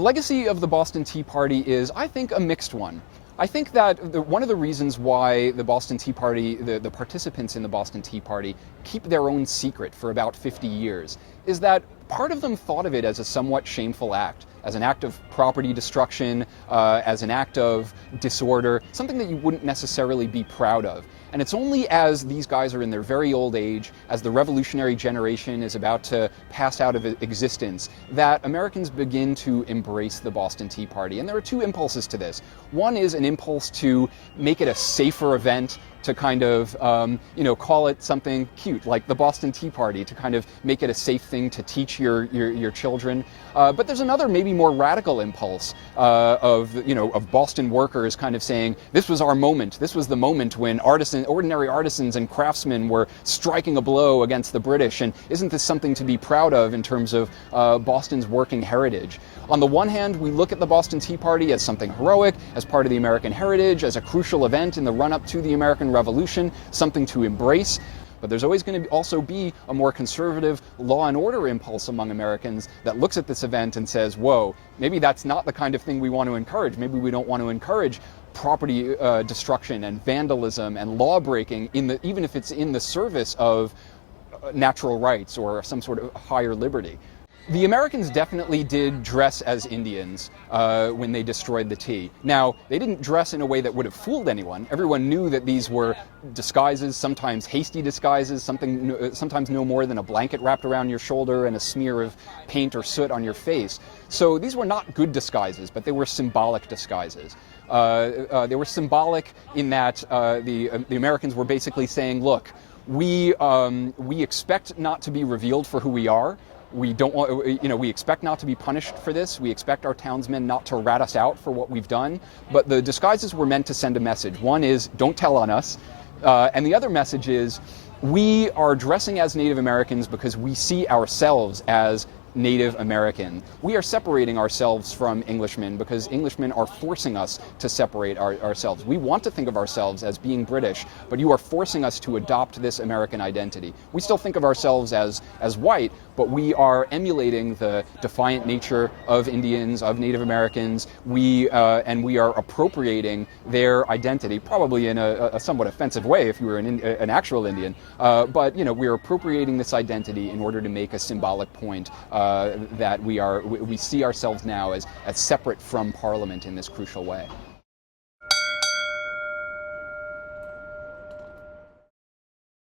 The legacy of the Boston Tea Party is, I think, a mixed one. I think that one of the reasons why the Boston Tea Party, the participants in the Boston Tea Party, keep their own secret for about 50 years is that part of them thought of it as a somewhat shameful act, as an act of property destruction, as an act of disorder, something that you wouldn't necessarily be proud of. And it's only as these guys are in their very old age, as the revolutionary generation is about to pass out of existence, that Americans begin to embrace the Boston Tea Party. And there are two impulses to this. One is an impulse to make it a safer event, to kind of, call it something cute, like the Boston Tea Party, to kind of make it a safe thing to teach your children. But there's another, maybe more radical impulse of Boston workers kind of saying, this was our moment. This was the moment when ordinary artisans and craftsmen were striking a blow against the British, and isn't this something to be proud of in terms of Boston's working heritage? On the one hand, we look at the Boston Tea Party as something heroic, as part of the American heritage, as a crucial event in the run-up to the American Revolution, something to embrace. But there's always going to also be a more conservative law and order impulse among Americans that looks at this event and says, whoa, maybe that's not the kind of thing we want to encourage. Maybe we don't want to encourage property destruction and vandalism and law breaking, even if it's in the service of natural rights or some sort of higher liberty. The Americans definitely did dress as Indians when they destroyed the tea. Now, they didn't dress in a way that would have fooled anyone. Everyone knew that these were disguises, sometimes hasty disguises, sometimes no more than a blanket wrapped around your shoulder and a smear of paint or soot on your face. So these were not good disguises, but they were symbolic disguises. They were symbolic in that the Americans were basically saying, look, we expect not to be revealed for who we are. We don't want, we expect not to be punished for this. We expect our townsmen not to rat us out for what we've done. But the disguises were meant to send a message. One is, don't tell on us. And the other message is, we are dressing as Native Americans because we see ourselves as Native American. We are separating ourselves from Englishmen because Englishmen are forcing us to separate ourselves. We want to think of ourselves as being British, but you are forcing us to adopt this American identity. We still think of ourselves as white, but we are emulating the defiant nature of Indians, of Native Americans. We are appropriating their identity, probably in a somewhat offensive way if you were an actual Indian. But we are appropriating this identity in order to make a symbolic point that we see ourselves now as separate from Parliament in this crucial way.